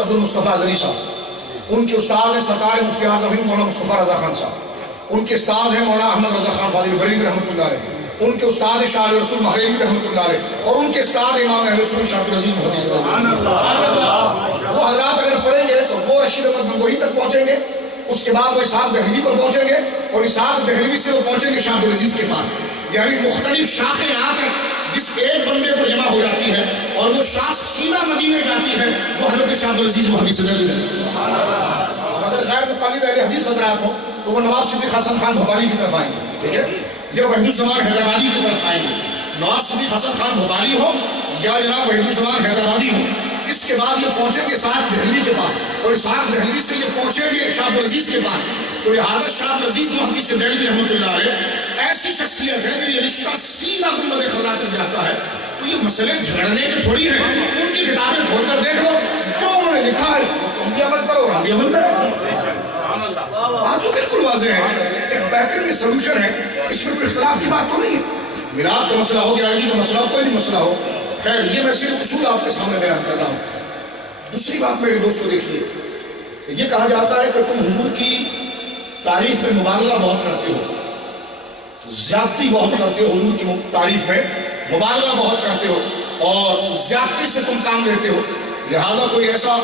سید عبد المصطفیٰ زری صاحب، ان کے استاد ہیں سرکار مفتی اعظم مولانا مصطفیٰ رضا خان صاحب، ان کے استاد ہیں مولانا احمد رضا خان فاضل بریلوی رحمۃ اللہ علیہ، ان کے استاد شاہ رسول مہریوی رحمۃ اللہ علیہ، اور ان کے استاد امام اہل سنت شاہ عبدالعزیز محدث رضی اللہ۔ وہ حضرات اگر پڑھیں گے تو وہ رشید احمد گنگوہی تک پہنچیں گے، اس کے بعد وہ اسحاق دہلوی پر پہنچیں گے، اور اسحاق دہلوی سے وہ پہنچیں گے شاہ عبدالعزیز کے پاس، یعنی مختلف شاخیں آ کر جس ایک بندے پر جمع ہو جاتی ہے، اور وہ شاخ سیدھا مدینے جاتی ہے، وہ حضرت شاہ عبدالعزیز محدث رضی اللہ۔ اور اگر غیر مقلد اہل حدیث حضرات ہوں تو وہ نواب صدیق حسن خان بھوپالی کی طرف آئیں گے، ٹھیک ہے، یا وحید الزمان حیدرآبادی کی طرف آئیں گے۔ نواب صدیق حسن خان بھوپالی ہو یا جناب وحید الزمان حیدرآبادی ہو، اس کے بعد یہ پہنچیں گے اسحاق دہلوی کے پاس، اور اسحاق دہلوی سے یہ پہنچیں گے شاہ عبدالعزیز کے پاس۔ تو لہٰذا شاہ عبدالعزیز محدث دہلوی رحمۃ اللہ علیہ ایسی شخصیت ہے کہ یہ رشتہ سیدھا گنبد خضرا تک جاتا ہے۔ تو یہ مسئلے جھگڑنے کے تھوڑی ہیں، ان کی کتابیں کھول کر دیکھ لو، جو انہوں نے لکھا ہے تم بھی عمل کرو، ہم بھی عمل کرو۔ بات تو بالکل واضح ہے، ایک بہترین سلوشن ہے، اس میں کوئی اختلاف کی بات تو نہیں ہے۔ میراث کا مسئلہ ہو، گیارہویں کا مسئلہ ہو، کوئی بھی مسئلہ ہو، خیر یہ میں صرف اصول آپ کے سامنے بیان کر رہا ہوں۔ دوسری بات میرے دوستو دیکھیے، یہ کہا جاتا ہے کہ تم حضور کی تعریف میں مبالغہ بہت کرتے ہو، زیادتی بہت کرتے ہو، حضور کی تعریف میں مبالغہ بہت کرتے ہو، اور زیادتی سے تم کام لیتے ہو، لہٰذا کوئی ایسا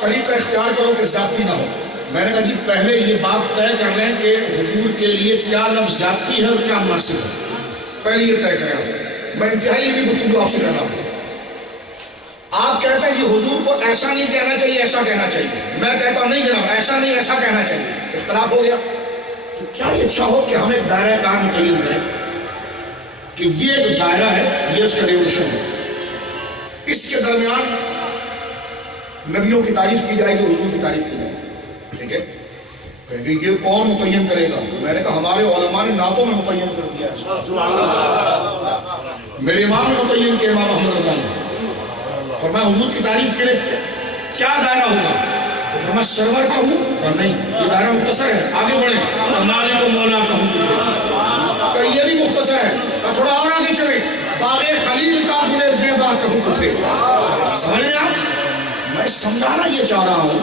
طریقہ اختیار کرو کہ زیادتی نہ ہو۔ میں نے کہا جی پہلے یہ بات طے کر لیں کہ حضور کے لیے کیا لفظ زیادتی ہے اور کیا مناسب ہے، پہلے یہ طے کریں۔ میں انتہائی علمی گفتگو آپ سے کر رہا ہوں۔ آپ کہتے ہیں جی حضور کو ایسا نہیں کہنا چاہیے، ایسا کہنا چاہیے، میں کہتا ہوں نہیں جناب ایسا نہیں ایسا کہنا چاہیے، اختلاف ہو گیا۔ تو کیا یہ اچھا ہو کہ ہم ایک دائرہ کار متعین کریں کہ یہ ایک دائرہ ہے، یہ اس کا ڈیوریشن ہے، اس کے درمیان نبیوں کی تعریف کی جائے گی، حضور کی تعریف کی جائے گی، ٹھیک ہے؟ کہ یہ کون متعین کرے گا؟ میں نے کہا ہمارے علماء نے نعتوں میں متعین کر دیا ہے، میرے امام نے متعین کیا، امام احمد رضا نے فرمایا حضور کی تعریف کے لیے کیا دائرہ ہوگا؟ تو فرمایا سرور کہوں اور نہیں، یہ دائرہ مختصر ہے، آگے بڑھیں، مالک و مولا کہوں تجھے، کہ یہ بھی مختصر ہے، تھوڑا اور آگے چلیں، باغ خلیل کا گل زیبا کہوں تجھے۔ سمجھ رہے آپ؟ میں سمجھانا یہ چاہ رہا ہوں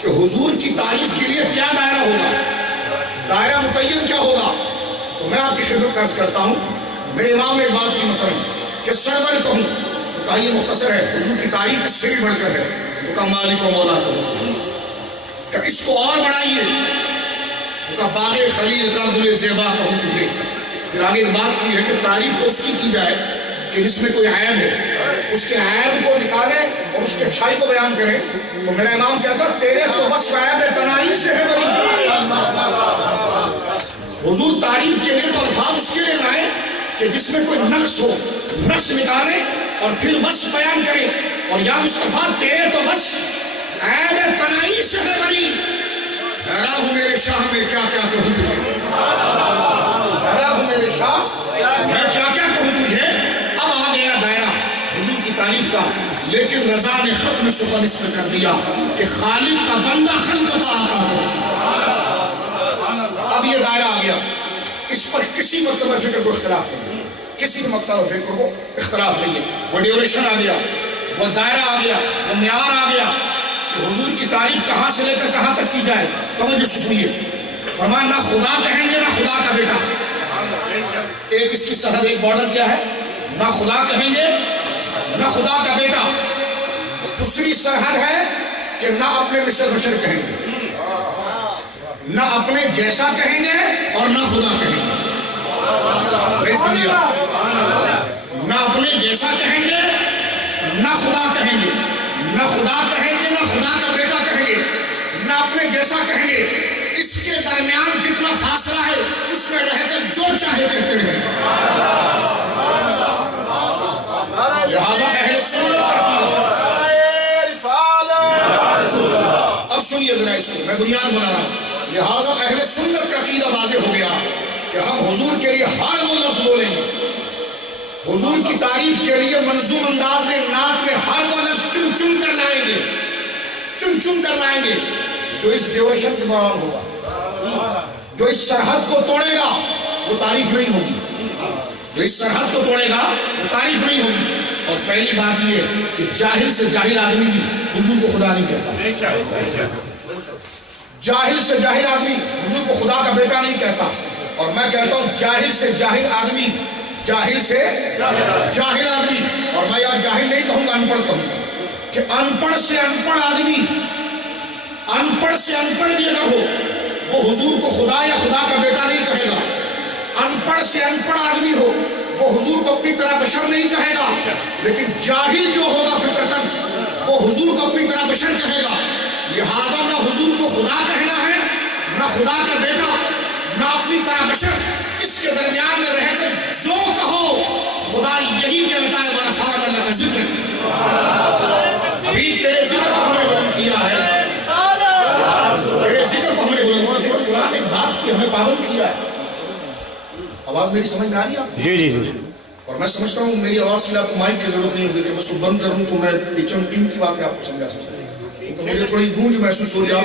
کہ حضور کی تعریف کے لیے کیا دائرہ ہوگا، دائرہ متعین کیا ہوگا۔ تو میں آپ کی خدمت میں عرض کرتا ہوں، میرے امام نے ایک بات کی مثلا کہ سرور کہوں، تو کہا یہ مختصر ہے، حضور کی تعریف اس سے بھی بڑھ کر ہے، تو کہا مالک و مولا کہوں، کہ اس کو اور بڑھائیے، تو کہا باغ خلیل کا گل زیبا کہوں تجھے۔ پھر آگے ایک بات کی ہے کہ تعریف تو اس کی جائے کہ جس میں کوئی عیب ہے، اس کے عیب کو نکالیں اور اس کی اچھائی کو بیان کریں۔ تو میرا امام کہتا تیرے تو وصف عیب تنائی سے ہے بری۔ حضور تعریف کے لیے تو الفاظ اس کے لیے لائے کہ جس میں کوئی نقص ہو، نقص نکالیں اور پھر وصف بیان کریں، اور یا مصطفیٰ تیرے تو وصف عیب تنائی سے ہے بری۔ حیران ہوں میرے شاہ میں کیا کیا کہوں تجھے، حیران ہوں میرے شاہ میں کیا کیا کہوں تجھے۔ اب آ گیا دائرہ حضور کی تعریف کا، لیکن رضا نے ختم سخن اس میں کر دیا کہ خالق کا بندہ خلق کا آقا ہو۔ اب یہ دائرہ آ گیا، اس پر کسی مکتبہ فکر کو اختلاف نہیں، کسی بھی مکتبہ فکر کو اختلاف نہیں ہے۔ وہ ڈیوریشن آ گیا، وہ دائرہ آ گیا، وہ معیار آ گیا کہ حضور کی تعریف کہاں سے لے کر کہاں تک کی جائے۔ توجہ سے سنیے، فرمایا نہ خدا کہیں گے نہ خدا کا بیٹا۔ ایک اس کی سرحد، ایک بارڈر کیا ہے، نہ خدا کہیں گے نہ خدا کا بیٹا۔ دوسری سرحد ہے کہ نہ اپنے مثل بشر کہیں گے، نہ اپنے جیسا کہیں گے اور نہ خدا کہیں گے۔ نہیں سمجھا؟ نہ اپنے جیسا کہیں گے نہ خدا کہیں گے، نہ خدا کہیں گے نہ خدا کا بیٹا کہیں گے، نہ اپنے جیسا کہیں گے۔ اس کے درمیان جتنا فاصلہ ہے اس میں رہ کر جو چاہے کہتے رہیں۔ لہذا اہل سنت اب سنیے ذرا اس کو، میں بنیاد بنا رہا ہوں۔ لہذا اہل سنت کا عقیدہ واضح ہو گیا کہ ہم حضور کے لیے ہر وہ لفظ بولیں گے، حضور کی تعریف کے لیے منظوم انداز میں نعت میں ہر وہ لفظ چن چن کر لائیں گے، چن چن کر لائیں گے جو اس ڈیوریشن کے دوران ہوگا۔ جو اس سرحد کو توڑے گا وہ تعریف نہیں ہوگی، جو اس سرحد کو توڑے گا وہ تعریف نہیں ہوگی۔ اور پہلی بات یہ کہ جاہل سے جاہل آدمی بھی حضور کو خدا نہیں کہتا. جاہل سے جاہل آدمی حضور کو خدا کا بیٹا نہیں کہتا. اور میں کہتا ہوں جاہل سے جاہل آدمی، جاہل سے جاہل آدمی، اور میں یہاں جاہل نہیں کہوں گا، ان پڑھ کہوں گا، کہ ان پڑھ سے ان پڑھ آدمی، ان پڑھ سے ان پڑھ بھی اگر ہو وہ حضور کو خدا یا خدا کا بیٹا نہیں کہے گا. ان پڑھ سے ان پڑھ آدمی ہو وہ حضور کو اپنی طرح بشر نہیں کہے گا. لیکن جاہل جو ہوگا فطرتاً وہ حضور کو اپنی طرح بشر کہے گا. لہذا نہ حضور کو خدا کہنا ہے، نہ خدا کا بیٹا، نہ اپنی طرح بشر. اس کے درمیان میں رہ کر جو کہو خدا یہی کہتا ہے ورفعنا لک ذکرک. ابھی تیرے ذکر کو ہم نے بلند کیا ہے، تیرے ذکر کو ہم نے بلند کیا. قرآن ایک بات کی ہمیں پابند کیا ہے. آواز میری سمجھ میں آ رہی ہے آپ؟ جی جی جی. اور میں سمجھتا ہوں میری آواز کے لیے آپ کو مائک کی ضرورت نہیں ہوگی کہ میں اس کو بند کروں تو میں چند قیمتی باتیں آپ کو سمجھا سکتا ہوں. کیونکہ مجھے تھوڑی گونج محسوس ہو رہی ہے.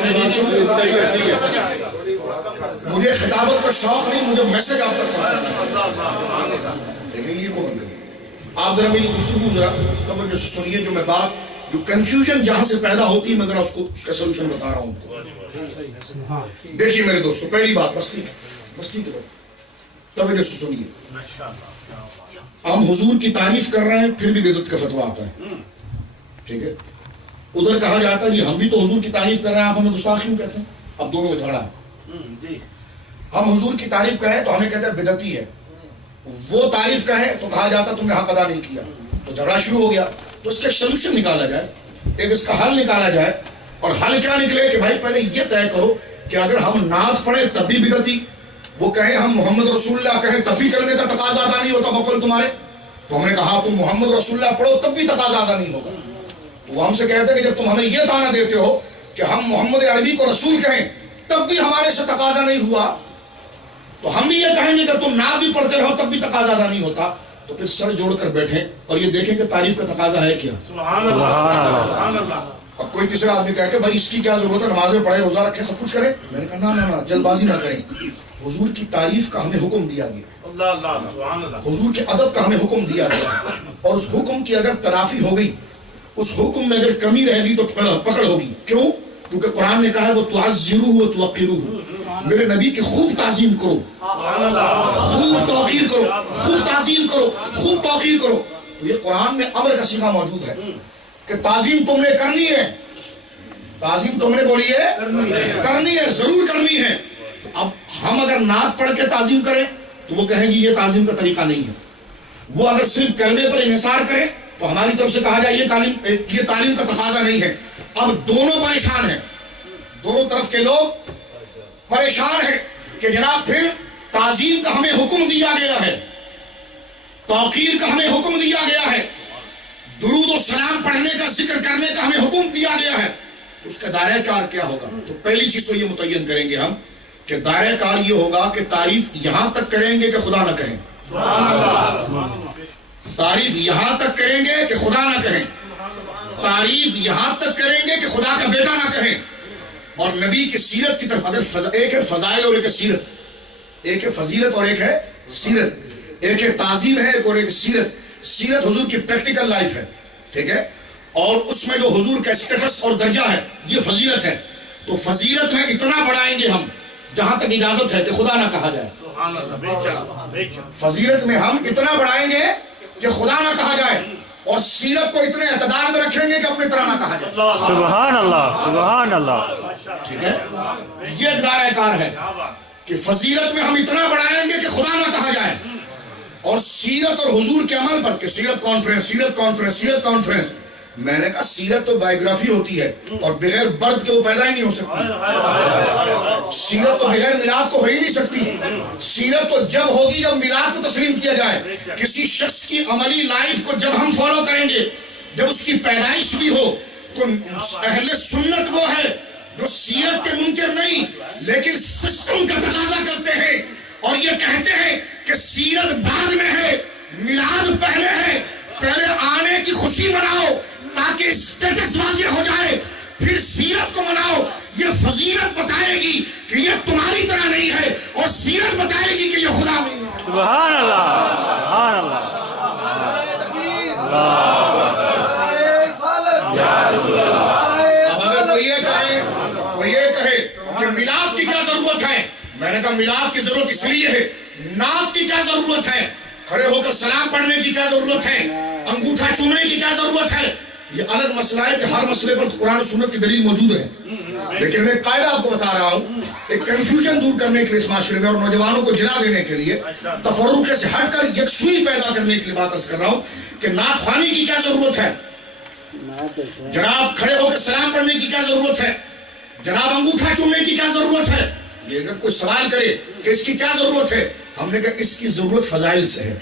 مجھے خطابت کا شوق نہیں، مجھے میسج آپ تک پہنچانا ہے. لیکن یہ کو بند کریں. آپ ذرا میری گفتگو ذرا توجہ سے سنیے. جو میں بات، جو کنفیوژن جہاں سے پیدا ہوتی ہے، میں ذرا اس کا سلوشن بتا رہا ہوں. دیکھیے میرے دوستو، پہلی بات مستی کی توجہ سے سنیے. ہم حضور کی تعریف کر رہے ہیں پھر بھی بدعت کا فتویٰ آتا ہے. ٹھیک ہے، ادھر کہا جاتا ہے جی ہم بھی تو حضور کی تعریف کر رہے ہیں، آپ ہمیں گستاخ کیوں کہتے ہیں؟ اب دونوں میں جھگڑا ہے. ہم حضور کی تعریف کہیں تو ہمیں کہتے ہیں بدعتی ہے، وہ تعریف کہیں تو کہا جاتا تم نے حق ادا نہیں کیا. تو جھگڑا شروع ہو گیا. تو اس کا سلوشن نکالا جائے، ایک اس کا حل نکالا جائے. اور حل کیا نکلے کہ بھائی پہلے یہ طے کرو کہ اگر ہم نعت پڑھیں تب بھی بدعتی، وہ کہیں ہم محمد رسول اللہ کہیں تب بھی کرنے کا تقاضا ادا نہیں ہوتا بقول تمہارے. تو ہم نے کہا تم محمد رسول اللہ پڑھو تب بھی تقاضا ادا نہیں ہوگا. تو وہ ہم سے کہتے ہیں کہ جب تم ہمیں یہ تانا دیتے ہو کہ ہم محمد عربی کو رسول کہیں تب بھی ہمارے سے تقاضا نہیں ہوا، تو ہم بھی یہ کہیں گے کہ تم نعت بھی پڑھتے رہو تب بھی تقاضا ادا نہیں ہوتا. تو پھر سر جوڑ کر بیٹھیں اور یہ دیکھیں کہ تعریف کا تقاضا ہے کیا. سبحان اللہ. اب کوئی تیسرا آدمی کہے کہ بھائی اس کی کیا ضرورت ہے، نمازیں پڑھے، روزہ رکھے، سب کچھ کرے. میں نے کہا نہ جلد بازی نہ کریں. حضور کی تعریف کا ہمیں حکم دیا گیا، حضور کے ادب کا ہمیں حکم دیا گیا. اور اس حکم کی اگر تلافی ہو گئی، اس حکم میں اگر کمی رہ گئی تو پکڑ ہوگی. کیوں؟ کیونکہ قرآن نے کہا ہے وہ تعزروہ و توقروہ، میرے نبی کی خوب تعظیم کرو، خوب توقیر کرو، خوب تعظیم کرو، خوب توقیر کرو. تو یہ قرآن میں امر کا صیغہ موجود ہے کہ تعظیم تم نے کرنی ہے، تعظیم تم نے بولی ہے کرنی ہے، ضرور کرنی ہے. اب ہم اگر نعت پڑھ کے تعظیم کریں تو وہ کہیں گی یہ تعظیم کا طریقہ نہیں ہے. وہ اگر صرف کلمے پر انحصار کریں تو ہماری طرف سے کہا جائے یہ تعلیم کا تقاضا نہیں ہے. اب دونوں پریشان ہیں، دونوں طرف کے لوگ پریشان ہیں کہ جناب پھر تعظیم کا ہمیں حکم دیا گیا ہے، توقیر کا ہمیں حکم دیا گیا ہے، درود و سلام پڑھنے کا، ذکر کرنے کا ہمیں حکم دیا گیا ہے. تو اس کا دائرہ کار کیا ہوگا؟ تو پہلی چیز تو یہ متعین کریں گے ہم کہ دائرہ کار یہ ہوگا کہ تعریف یہاں تک کریں گے کہ خدا نہ کہیں. تعریف یہاں تک کریں گے کہ خدا نہ کہیں، تعریف یہاں تک کریں گے کہ خدا کا بیٹا نہ کہیں. اور نبی کی سیرت کی طرف اگر ایک ہے فضائل اور ایک ہے سیرت، ایک ہے فضیلت اور ایک ہے سیرت، ایک ہے تعظیم ہے اور ایک سیرت. سیرت حضور کی پریکٹیکل لائف ہے، ٹھیک ہے، اور اس میں جو حضور کا سٹیٹس اور درجہ ہے یہ فضیلت ہے. تو فضیلت میں اتنا بڑھائیں گے ہم جہاں تک اجازت ہے کہ خدا نہ کہا جائے. فضیلت میں ہم اتنا بڑھائیں گے کہ خدا نہ کہا جائے، اور سیرت کو اتنے اعتدال میں رکھیں گے کہ اپنی طرح نہ کہا جائے. سبحان اللہ، سبحان اللہ. ٹھیک ہے، یہ ایک دائرہ کار ہے کہ فضیلت میں ہم اتنا بڑھائیں گے کہ خدا نہ کہا جائے، اور سیرت اور حضور کے عمل پر کہ سیرت کانفرنس، سیرت کانفرنس، سیرت کانفرنس. میں نے کہا سیرت تو بائیوگرافی ہوتی ہے اور بغیر برد کے وہ پیدا ہی نہیں ہو سکتی. سیرت تو بغیر میلاد کو ہو ہی نہیں سکتی. سیرت تو جب ہوگی جب میلاد کو تسلیم کیا جائے. کسی شخص کی عملی لائف کو جب ہم فالو کریں گے، جب اس کی پیدائش بھی ہو، تو اہل سنت وہ ہے جو سیرت کے منکر نہیں لیکن سسٹم کا تقاضا کرتے ہیں اور یہ کہتے ہیں کہ سیرت بعد میں ہے، میلاد پہلے ہے. پہلے آنے کی خوشی مناؤ تاکہ اسٹیٹس واضح ہو جائے، پھر سیرت کو مناؤ. یہ فضیلت بتائے گی کہ یہ تمہاری طرح نہیں ہے، اور سیرت بتائے گی کہ یہ خدا نہیں ہے. سبحان اللہ، سبحان اللہ. یا رسول اللہ. میں نے کہا میلاد کی ضرورت اس لیے ہے، نعت کی کیا ضرورت ہے، کھڑے ہو کر سلام پڑھنے کی کیا ضرورت ہے، انگوٹھا چومنے کی کیا ضرورت ہے؟ یہ الگ مسئلہ ہے کہ ہر مسئلے پر قرآن و سنت کی دلیل موجود ہے، لیکن میں قاعدہ آپ کو بتا رہا ہوں، ایک کنفیوژن دور کرنے کے لیے اس معاشرے میں اور نوجوانوں کو جلا دینے کے لیے، تفرقے سے ہٹ کر یکسوئی پیدا کرنے کے لیے بات عرض کر رہا ہوں کہ نعت خوانی کی کیا ضرورت ہے، جناب کھڑے ہو کے سلام پڑھنے کی کیا ضرورت ہے، جناب انگوٹھا چومنے کی کیا ضرورت ہے؟ یہ اگر کوئی سوال کرے کہ اس کی کیا ضرورت ہے، ہم نے کہا اس کی ضرورت فضائل سے ہے،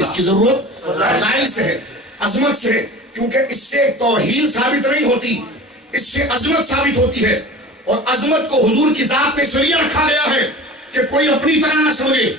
اس کی ضرورت فضائل سے ہے، عظمت سے ہے، کیونکہ اس سے توہین ثابت نہیں ہوتی، اس سے عظمت ثابت ہوتی ہے، اور عظمت کو حضور کی ذات میں اس لیے رکھا گیا ہے کہ کوئی اپنی طرح نہ سمجھے،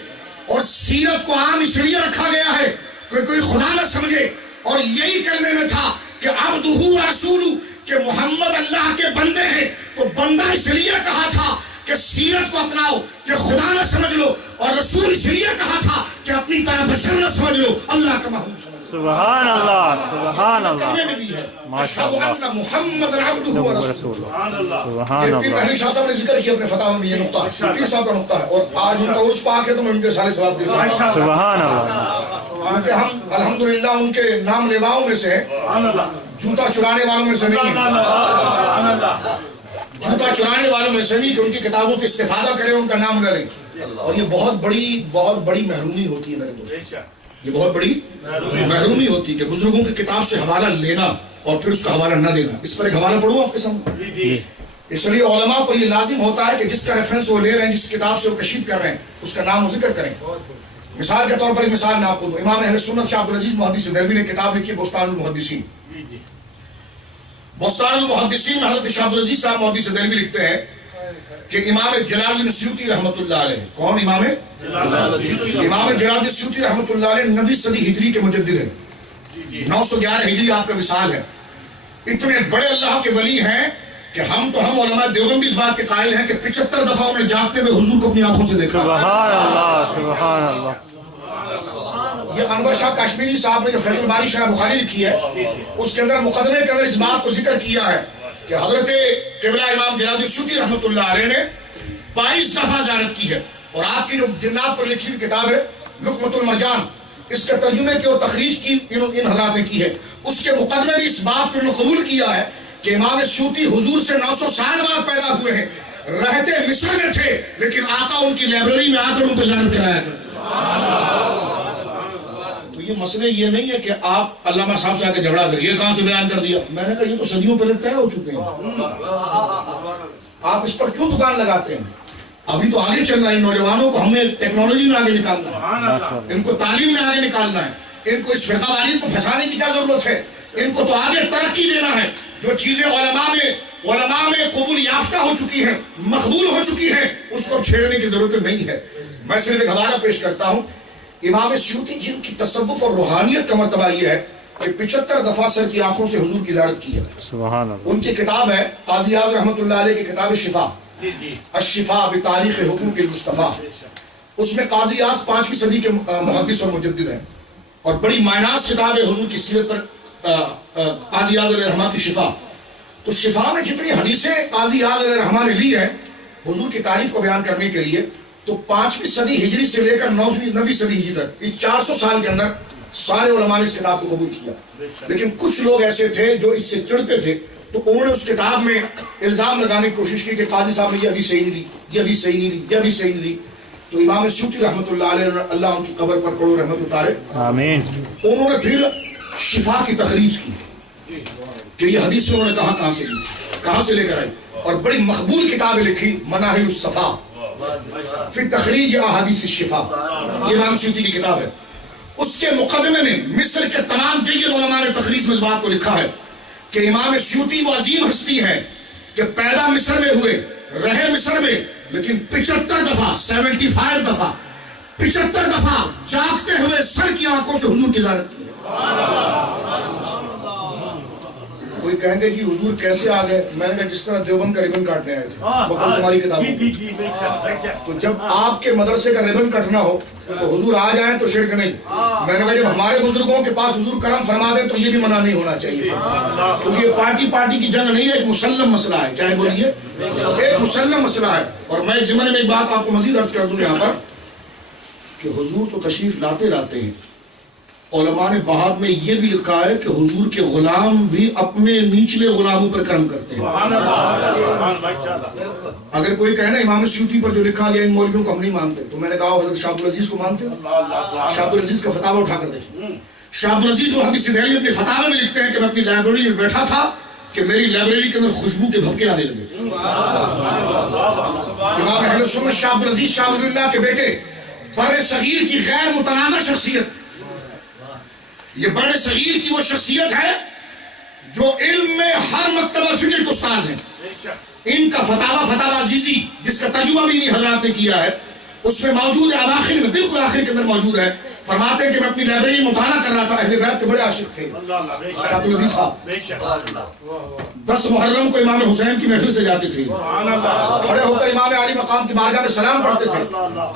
اور سیرت کو عام اس لیے رکھا گیا ہے کہ کوئی خدا نہ سمجھے، اور یہی کلمے میں تھا کہ عبدہ و رسولہ، کہ محمد اللہ کے بندے ہیں، تو بندہ اس لیے کہا تھا کہ سیرت کو اپناؤ کہ خدا نہ سمجھ لو، اور رسول اس لیے کہا تھا کہ اپنی طرح بشر نہ سمجھ لو، اللہ کا محبوب سمجھ لو۔ سبحان اللہ، سبحان اللہ، اشہد ان محمد عبدہ و رسولہ۔ سبحان یہ پیر اللہ، مہدی شاہ صاحب نے ذکر کیا اپنے فتاوی میں، یہ نقطہ ہے، پیر صاحب کا نقطہ ہے، اور آج ان کا عرس پاک ہے تو میں ان کے سارے ثواب دیتا ہوں، سبحان اللہ، کیونکہ ہم الحمدللہ ان کے نام لیواؤں میں سے جوتا چرانے والوں میں سے نہیں ہیں، جوتا چرانے والوں میں سے نہیں کہ ان کی کتابوں سے استفادہ کریں، ان کا نام نہ لیں، اور یہ بہت بڑی محرومی ہوتی ہے میرے دوست، یہ بہت بڑی محرومی ہوتی ہے کہ بزرگوں کی کتاب سے حوالہ لینا اور پھر اس کا حوالہ نہ دینا۔ اس پر ایک حوالہ پڑھوں آپ کے سامنے، اس لیے علماء پر یہ لازم ہوتا ہے کہ جس کا ریفرنس وہ لے رہے ہیں، جس کتاب سے وہ کشید کر رہے ہیں، اس کا نام و ذکر کریں۔ مثال کے طور پر ایک مثال میں آپ کو دوں، امام اہل سنت شاہ عبدالعزیز محدث دہلوی نے کتاب لکھی بستان المحدثین، بستان المحدثین میں حضرت شاہ عبدالعزیز صاحب محدث دہلوی لکھتے ہیں کہ امام جلال الدین سیوطی رحمۃ اللہ علیہ، کون امام جلال الدین سیوطی رحمۃ اللہ علیہ 9ویں صدی ہجری کے مجدد ہیں، 911 ہجری آپ کا وصال ہے، اتنے بڑے اللہ کے ولی ہیں کہ ہم علماء دیوبند بھی اس بات کے قائل ہیں کہ 75 دفعہ انہیں جاگتے ہوئے حضور کو اپنی آنکھوں سے دیکھا۔ سبحان اللہ، سبحان اللہ، یہ انور شاہ کشمیری صاحب نے جو فیض الباری شرح بخاری لکھی ہے، اس کے اندر مقدمے کے اندر اس بات کو ذکر کیا ہے کہ حضرت قبلہ امام جلال الدین سیوطی رحمۃ اللہ علیہ نے 22 دفعہ زیارت کی ہے، اور آپ کی جو جنات پر لکھی ہوئی کتاب ہے لقمۃ المرجان، اس کے ترجمے کی اور تخریج کی ان حضرات نے کی ہے، اس کے مقدمے بھی اس بات کو قبول کیا ہے کہ امام سیوطی حضور سے 900 سال بعد پیدا ہوئے ہیں، رہتے مصر میں تھے، لیکن آقا ان کی لائبریری میں آ کر ان کو زیارت کرایا کرتے۔ تو یہ مسئلے یہ نہیں ہے کہ آپ علامہ صاحب سے آ کے جھگڑا کر یہ کہاں سے بیان کر دیا، میں نے کہا یہ تو صدیوں پہلے طے ہو چکے ہیں، آپ اس پر کیوں دکان لگاتے ہیں؟ ابھی تو آگے چل رہا ہے، نوجوانوں کو ہمیں ٹیکنالوجی میں آگے نکالنا ہے، ان کو تعلیم میں آگے نکالنا ہے، ان کو اس فرقہ واریت کو پھنسانے کی کیا ضرورت ہے، ان کو تو آگے ترقی دینا ہے۔ جو چیزیں علماء میں قبول یافتہ ہو چکی ہیں، مقبول ہو چکی ہیں، اس کو چھیڑنے کی ضرورت نہیں ہے۔ میں صرف ایک حوالہ پیش کرتا ہوں، امام سیوطی جن کی تصوف اور روحانیت کا مرتبہ یہ ہے کہ 75 دفعہ سر کی آنکھوں سے حضور کی زیارت کی ہے۔ سبحان اللہ، ان کی کتاب ہے قاضی اعظم رحمۃ اللہ علیہ کی کتاب شفا، الشفا بتاریخ حقوق المصطفیٰ، اس میں قاضی اعظم 5ویں صدی کے محدث اور مجدد ہیں، اور بڑی معناس کتاب ہے حضور کی سیرت پر قاضی اعظم علیہ الرحمہ کی شفا۔ تو شفا میں جتنی حدیثیں قاضی اعظم علیہ الرحمہ نے لی ہیں حضور کی تعریف کو بیان کرنے کے لیے، تو 5ویں صدی ہجری سے لے کر 9ویں صدی ہجری تک، اس 400 سال کے اندر سارے علماء نے اس کتاب کو قبول کیا، لیکن کچھ لوگ ایسے تھے جو اس سے چڑھتے تھے، تو انہوں نے اس کتاب میں الزام لگانے کی کوشش کی کہ قاضی صاحب نے یہ حدیث صحیح نہیں لی، یہ حدیث صحیح نہیں لی، یہ حدیث صحیح نہیں لی۔ تو امام سیوطی رحمۃ اللہ علیہ، اللہ ان کی قبر پر کروڑ رحمت اتارے، آمین، انہوں نے پھر شفا کی تخریج کی کہ یہ حدیث انہوں نے کہاں سے لی، کہاں سے لے کر آئی، اور بڑی مقبول کتابیں لکھی، مناہل الصفا فی تخریج احادیث الشفا، یہ امام سیوطی کی کتاب ہے۔ اس کے مقدمے میں مصر کے تمام جید علماء نے تخریج میں اس بات کو لکھا ہے کہ امام سیوطی وہ عظیم ہستی ہے کہ پیدا مصر میں ہوئے، رہے مصر میں، لیکن 75 دفعہ 75 دفعہ 75 دفعہ جاگتے ہوئے سر کی آنکھوں سے حضور کی زیارت کی۔ کوئی کہیں گے جی حضور کیسے آ گئے؟ میں نے کہا جس طرح دیوبند کا ربن کاٹنے آئے تھے، وہ کل تمہاری کتابوں. تو جب آپ کے مدرسے کا ربن کٹنا ہو تو حضور آ جائیں تو شرک نہیں. میں نے کہا جب ہمارے بزرگوں کے پاس حضور کرم فرما دیں تو یہ بھی منع نہیں ہونا چاہیے، کیونکہ یہ پارٹی کی جنگ نہیں ہے، ایک مسلم مسئلہ ہے. کیا ہے بولیے؟ ایک مسلم مسئلہ ہے. اور میں اس زمانے میں ایک بات آپ کو مزید عرض کر دوں یہاں پر کہ حضور تو تشریف لاتے رہتے ہیں. علماء نے بعد میں یہ بھی لکھا ہے کہ حضور کے غلام بھی اپنے نیچلے غلاموں پر کرم کرتے ہیں. اگر کوئی کہے نا امام سیوطی پر جو لکھا گیا ان مولویوں کو ہم نہیں مانتے، تو میں نے کہا حضرت شاہ عبدالعزیز کو مانتے ہیں؟ شاہ عبدالعزیز کا فتاوی اٹھا کر دیکھیں. شاہ عبدالعزیز وہ حدیث دہلوی اپنے فتاوی میں لکھتے ہیں کہ میں اپنی لائبریری میں بیٹھا تھا کہ میری لائبریری کے اندر خوشبو کے بھبکے آنے لگے. امام اہل سنت شاہ عبدالعزیز شاہ ولی اللہ کے بیٹے، بر صغیر کی غیر متنازع شخصیت. یہ بر صغیر کی وہ شخصیت ہے جو علم میں ہر مکتبہ فکر کے استاذ ہیں. ان کا فتاوی عزیزی جس کا ترجمہ بھی انہی حضرات نے کیا ہے، اس میں موجود ہے، آخر میں بالکل آخر کے اندر موجود ہے. فرماتے ہیں کہ میں اپنی لائبریری میں مطالعہ کر رہا تھا، اہل بیت کے بڑے عاشق تھے شاہ عبدالعزیز صاحب. 10 محرم کو امام حسین کی محفل سے جاتے تھے، کھڑے ہو کر امام علی مقام کی بارگاہ میں سلام پڑھتے تھے.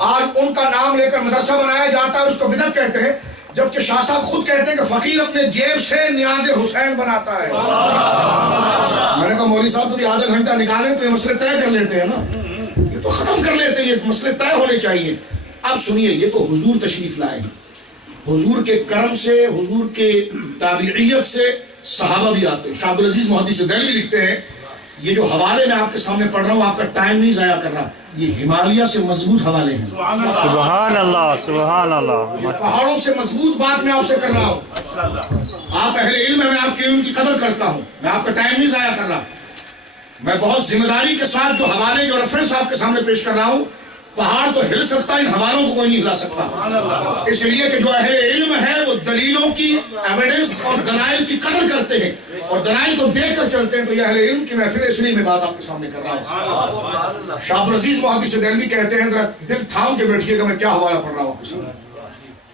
آج ان کا نام لے کر مدرسہ بنایا جاتا ہے، اس کو بدعت کہتے ہیں، جبکہ شاہ صاحب خود کہتے ہیں کہ فقیر اپنے جیب سے نیاز حسین بناتا ہے. میں نے کہا مولوی صاحب تو بھی آدھا گھنٹہ نکالیں تو یہ مسئلے طے کر لیتے ہیں نا، یہ تو ختم کر لیتے ہیں، یہ مسئلے طے ہونے چاہیے. اب سنیے، یہ تو حضور تشریف لائے ہیں، حضور کے کرم سے، حضور کے تابعیت سے صحابہ بھی آتے ہیں. شاہ عبدالعزیز محدث دہلوی لکھتے ہیں، یہ جو حوالے میں آپ کے سامنے پڑھ رہا ہوں آپ کا ٹائم نہیں ضائع کر رہا، یہ ہمالیہ سے مضبوط حوالے ہیں. سبحان اللہ سبحان اللہ. یہ پہاڑوں سے مضبوط بات میں آپ سے کر رہا ہوں. آپ اہل علم ہیں، میں آپ کے علم کی قدر کرتا ہوں، میں آپ کا ٹائم نہیں ضائع کر رہا. میں بہت ذمہ داری کے ساتھ جو حوالے جو ریفرنس آپ کے سامنے پیش کر رہا ہوں، پہاڑ تو ہل سکتا ہے، ان حوالوں کو کوئی نہیں ہلا سکتا. اس لیے کہ جو اہل علم ہے وہ دلیلوں کی، ایویڈنس اور دلائل کی قدر کرتے ہیں اور دلائل کو دیکھ کر چلتے ہیں. تو یہ اہل علم کی محفل، اس لیے میں بات آپ کے سامنے کر رہا ہوں. شاہ عبدالعزیز محدث دہلوی کہتے ہیں، ذرا دل تھام کے بیٹھیے گا میں کیا حوالہ پڑھ رہا ہوں آپ کے سامنے.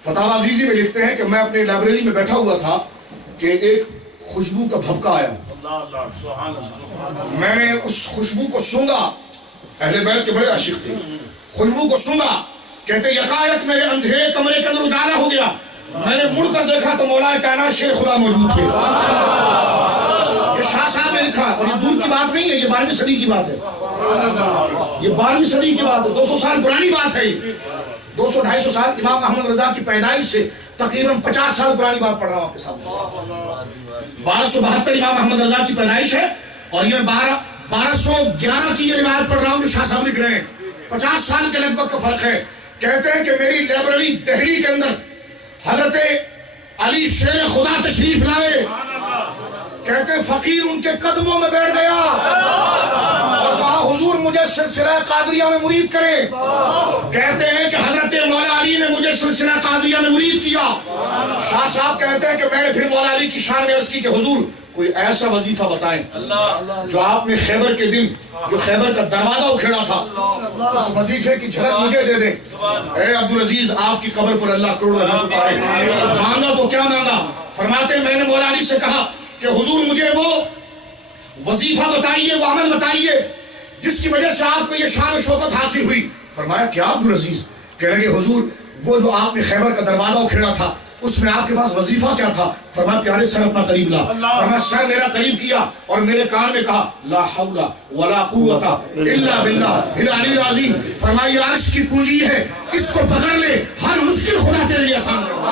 فتاوی عزیزی میں لکھتے ہیں کہ میں اپنی لائبریری میں بیٹھا ہوا تھا کہ ایک خوشبو کا بھبکا آیا. میں نے اس خوشبو کو سونگا، اہل بیت کے بڑے عاشق تھے. خوشبو کو سونگا، کہتے یکایک میرے اندھیرے کمرے کے اندر اجالا ہو گیا. میں نے مڑ کر دیکھا تو مولا کائنات شیر خدا موجود تھے. یہ شاہ صاحب نے لکھا، اور یہ دور کی بات نہیں ہے، یہ 12ویں صدی کی بات ہے. یہ 12ویں صدی کی بات ہے، 200 سال پرانی بات ہے. 200-250 سال امام احمد رضا کی پیدائش سے تقریباً 50 سال پرانی بات پڑھ رہا ہوں آپ کے سامنے. 1272 امام احمد رضا کی پیدائش ہے، اور یہ 1211 کی یہ روایت پڑھ رہا ہوں جو شاہ صاحب لکھ رہے ہیں. 50 سال کے لگ بھگ کا فرق ہے. کہتے ہیں کہ میری لائبریری دہلی کے اندر حضرت علی شیر خدا تشریف لائے. کہتے ہیں فقیر ان کے قدموں میں بیٹھ گیا اور کہا حضور مجھے سلسلہ قادریہ میں مرید کریں. کہتے ہیں کہ حضرت مولا علی نے مجھے سلسلہ قادریہ میں مرید کیا. شاہ صاحب کہتے ہیں کہ میں نے پھر مولا علی کی شان میں عرض کی کہ حضور کوئی ایسا وظیفہ بتائیں جو آپ نے خیبر کے دن جو خیبر کا دروازہ اکھیڑا تھا اس وظیفے کی جھلک مجھے دے دیں. اے عبدالعزیز آپ کی قبر پر اللہ کروڑ رحمت کرے. مانگا تو کیا مانگا؟ فرماتے ہیں میں نے مولا علی سے کہا کہ حضور مجھے وہ وظیفہ بتائیے، وہ عمل بتائیے جس کی وجہ سے آپ کو یہ شان و شوکت حاصل ہوئی. فرمایا کیا عبدالعزیز؟ کہنے لگے حضور وہ جو آپ نے خیبر کا دروازہ اکھیڑا تھا اس میں آپ کے پاس وظیفہ کیا تھا؟ فرمایا پیارے سر اپنا قریب لا. فرمایا سر میرا قریب کیا اور میرے کان میں کہا لا حول ولا قوت الا باللہ العلی العظیم. فرمایا یہ عرش کی کنجی ہے، اس کو پکڑ لے، ہر مشکل خدا تیرے لیے آسان کر دے.